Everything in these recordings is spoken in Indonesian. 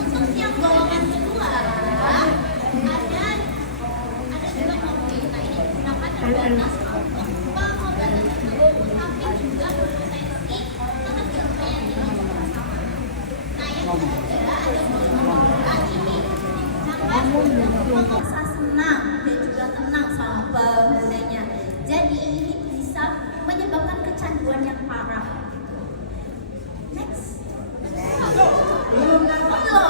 Untuk yang golongan kedua ada juga kopi. Nah, ini digunakan terbatas untuk pengobatan tubuh, tapi juga berpotensi ketergantungan yang tinggi sama. Nah, yang ketiga ada golongan kedua ini digunakan rasa senang dan juga tenang sama penggunanya. Jadi ini bisa menyebabkan kecanduan yang parah. Next. Belum. Oke.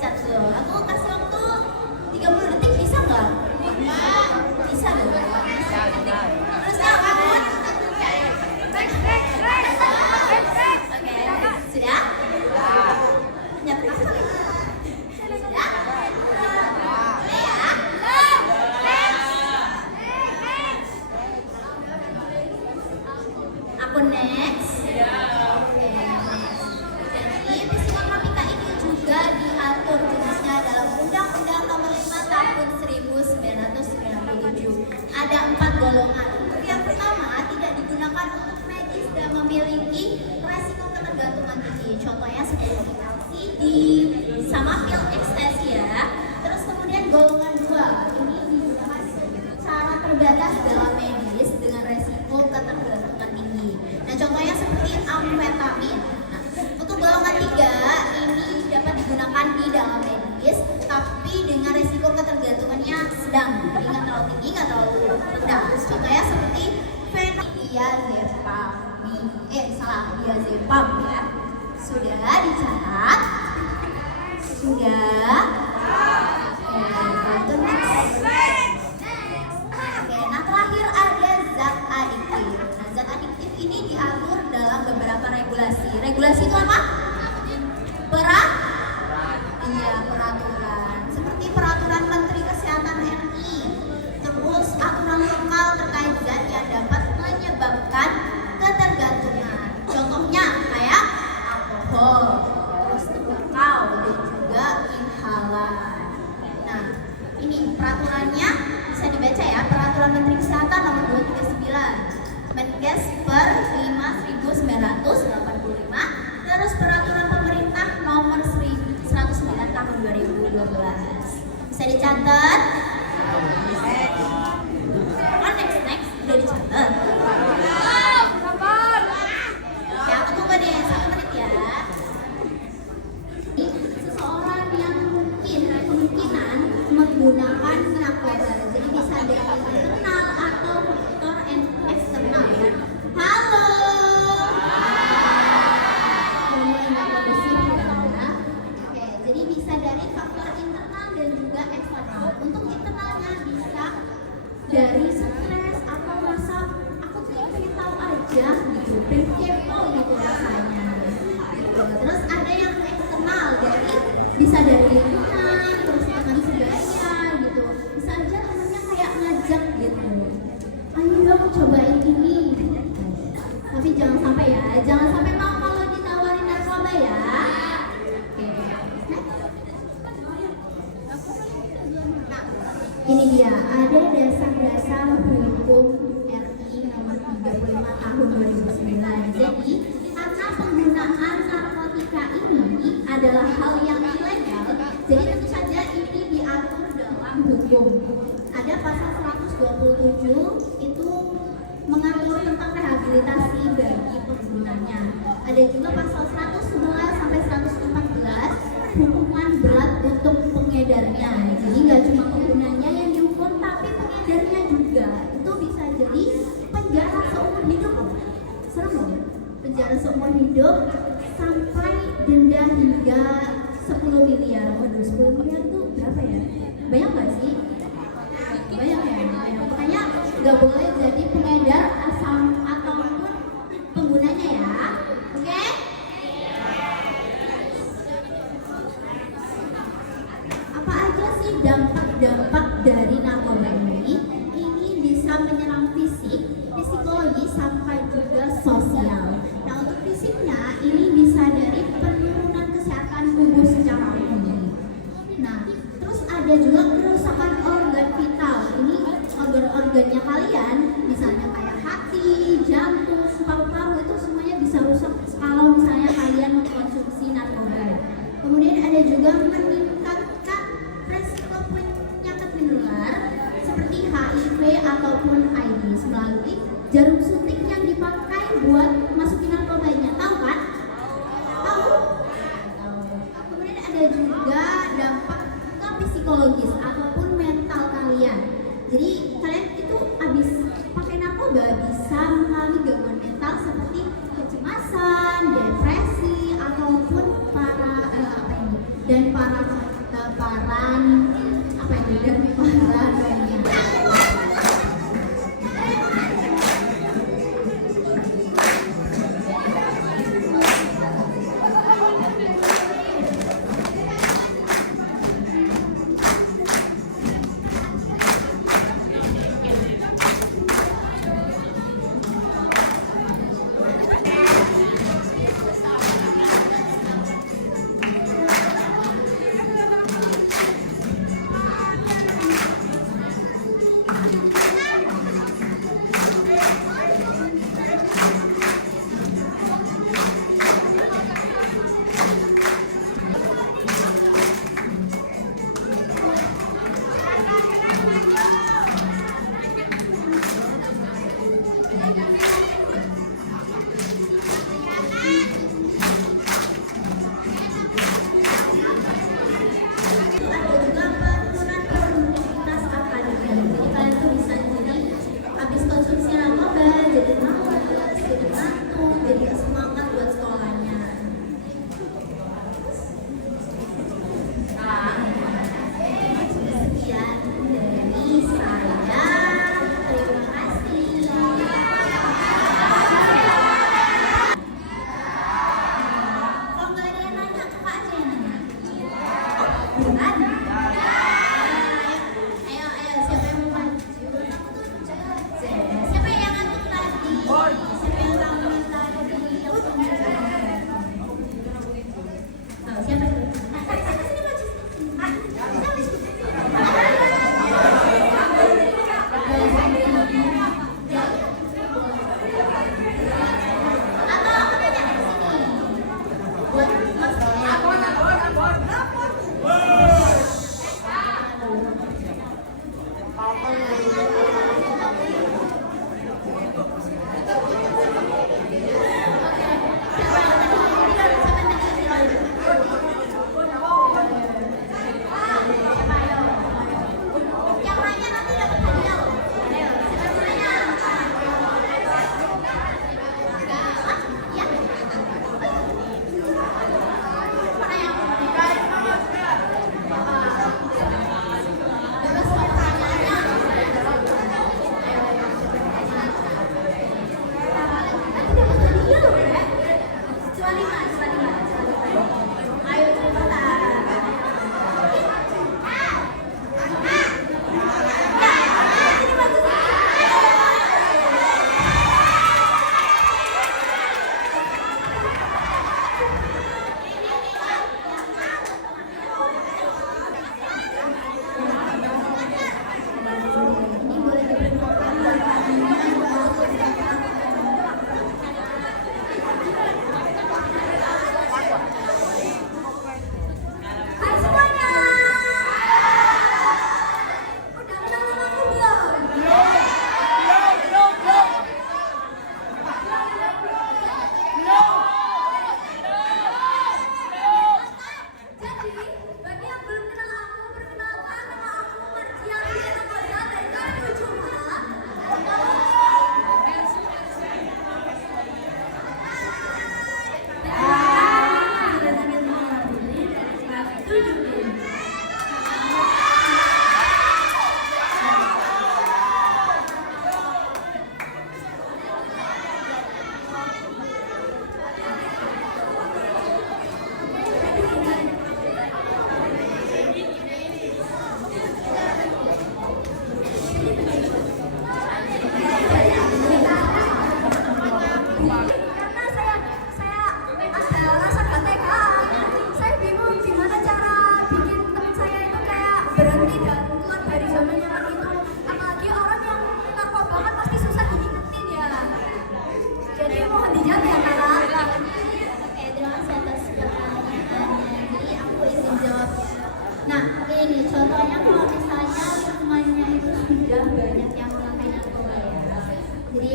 Satu. Aku kasih waktu 30 detik, bisa nggak? Bisa dong. Terusnya bangun. Oke. Sudah? Nyata apa? Sudah? Aku next. Diatur jenisnya dalam Undang-Undang Nomor 5 Tahun 1997. Ada 4 golongan. Yang pertama, tidak digunakan untuk medis dan memiliki resiko ketergantungan tinggi. Contohnya seperti LSD sama pil ekstasi ya. Terus kemudian golongan 2, ini digunakan secara terbatas dalam medis dengan resiko ketergantungan tinggi. Nah, contohnya seperti amfetamin. Nah, untuk golongan 3 ini dapat digunakan di dalam medis, tapi dengan resiko ketergantungannya sedang, jadi nggak terlalu tinggi, nggak terlalu rendah. Contohnya seperti diazepam ya. Sudah dicatat? Sudah? Oke, next. Oke, nah terakhir ada zat adiktif. Nah, zat adiktif ini diatur dalam beberapa regulasi. Regulasi itu apa? Peraturan. Seperti peraturan Menteri Kesehatan RI. Terus aturan lokal terkait zat yang dapat menyebabkan ketergantungan. Contohnya kayak alkohol, terus tembakau dan juga inhalan. Nah, ini peraturannya bisa dibaca ya. Peraturan Menteri Kesehatan Nomor 239 Menkes per 5.1985. Terus peraturan pemerintah Nomor 109 Tahun 2012. Bisa dicatat? Next udah dicatat. Oke, aku tunggu deh 1 menit ya. Seseorang yang kemungkinan menggunakan narkoba, jadi bisa dari internal atau faktor eksternal ya. Halo. Jadi bisa dari faktor internal dan juga eksternal. Untuk internalnya bisa dari stres atau rasa aku tuh pengen tahu aja gitu, pengen kepo gitu rasanya gitu. Terus ada yang eksternal, dari bisa dari lingkungan, terus teman sebaya gitu. Bisa aja temannya kayak ngajak gitu, ayo dong cobain ini gitu. Tapi jangan sampai ya, jangan sampai mau kalau ditawarin narkoba ya. Ini dia, ada dasar-dasar hukum RI Nomor adalah hal yang ilegal, jadi tentu saja ini diatur dalam hukum. Ada pasal 127 itu mengatur tentang rehabilitasi bagi penggunanya. Ada juga pasal 111 sampai 114 hukuman berat untuk pengedarnya. Jadi nggak cuma penggunanya yang dihukum, tapi pengedarnya juga. Itu bisa jadi penjara seumur hidup. Serem loh. Penjara seumur hidup sampai denda hingga 10 miliar. Waduh, 10 miliar itu berapa ya? Banyak nggak sih? Banyak ya? Banyak. Makanya nggak boleh jadi pengedar asal ataupun penggunanya ya. Oke? Apa aja sih dampak-dampak dari narkoba ini? Ini bisa menyerang fisik, psikologi, sampai juga sosial. Nah, untuk fisiknya ini bisa dari penurunan kesehatan tubuh secara umum. Nah, terus ada juga kerusakan organ vital. Ini organ-organnya kalian, misalnya kayak hati, jantung, paru-paru, itu semuanya bisa rusak kalau misalnya kalian mengkonsumsi narkoba. Kemudian ada juga meningkatkan resiko penyakit menular seperti HIV ataupun AIDS melalui jarum suntik yang dipakai buat masukin narkobanya. Tahu kan? Tahu? Kemudian ada juga dampak ke psikologis ataupun mental kalian. Jadi kalian itu habis pakai narkoba bisa mengalami gangguan mental seperti kecemasan, depresi, ataupun paranoia.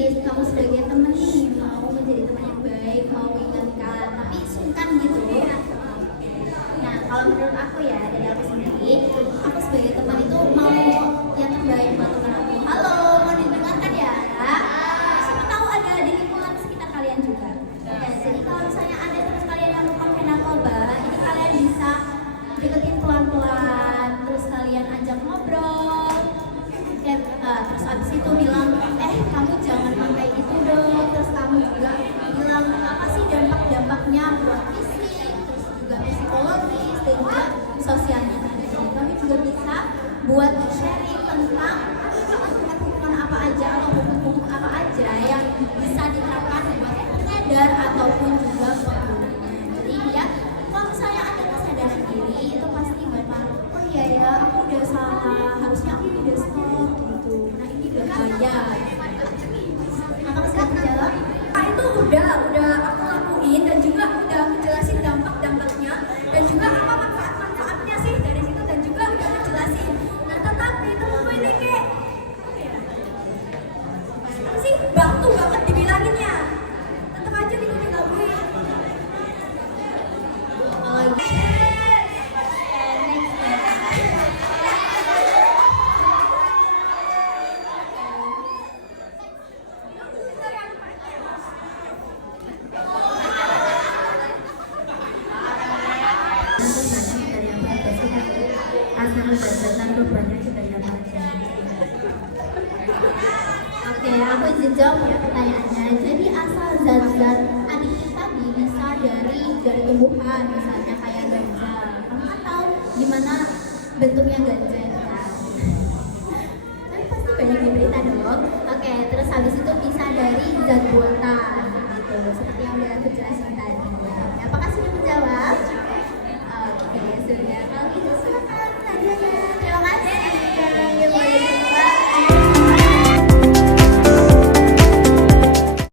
kamu sebagai teman nih mau menjadi teman yang baik, mau mengingatkan, tapi sungkan gitu. Nah, kalau menurut aku ya, dari aku sendiri, aku sebagai teman itu mau yang terbaik buat teman aku. Halo, mau didengarkan ya? Siapa tahu ada di lingkungan sekitar kalian juga. Ya, jadi kalau misalnya ada teman kalian yang memakai narkoba, ini kalian bisa deketin pelan-pelan, terus kalian ajak ngobrol, terus abis itu bilang, kamu jangan pakai itu dong, terus kamu juga bilang apa sih dampak-dampaknya buat fisik, terus juga psikologis dan juga sosialnya. Jadi kami juga bisa buat sharing tentang hukuman apa aja atau hukum apa aja yang bisa diterapkan buat pengedar ataupun juga penggunanya. Jadi ya, kalau misalnya ada kesadaran diri itu pasti bakal, oh iya ya, aku udah salah, harusnya aku udah stop gitu. Nah ini bahaya. Apa bisa dijawab? Nah, itu udah aku lakuin dan juga udah aku jelasin dampak-dampaknya dan juga apa manfaat-manfaatnya sih dari situ dan juga udah aku jelasin. Nah tetapi temenku ini kayak apa sih, batu banget dibilanginnya, tetap aja ngikutin gue. Oh iya. Asal zat-zat narkobanya sebanyak apa aja? Oke, aku izin jawab ya pertanyaannya. Jadi asal zat-zat adiktif tadi bisa dari tumbuhan, misalnya kayak ganja. Kamu kan tahu gimana bentuknya ganja ya? Kan pasti banyak di berita dong. Oke, terus habis itu bisa dari zat buatan, gitu. Seperti yang udah aku jelasin tadi. Apakah sudah menjawab? Oke, sudah. Kalau gitu silakan.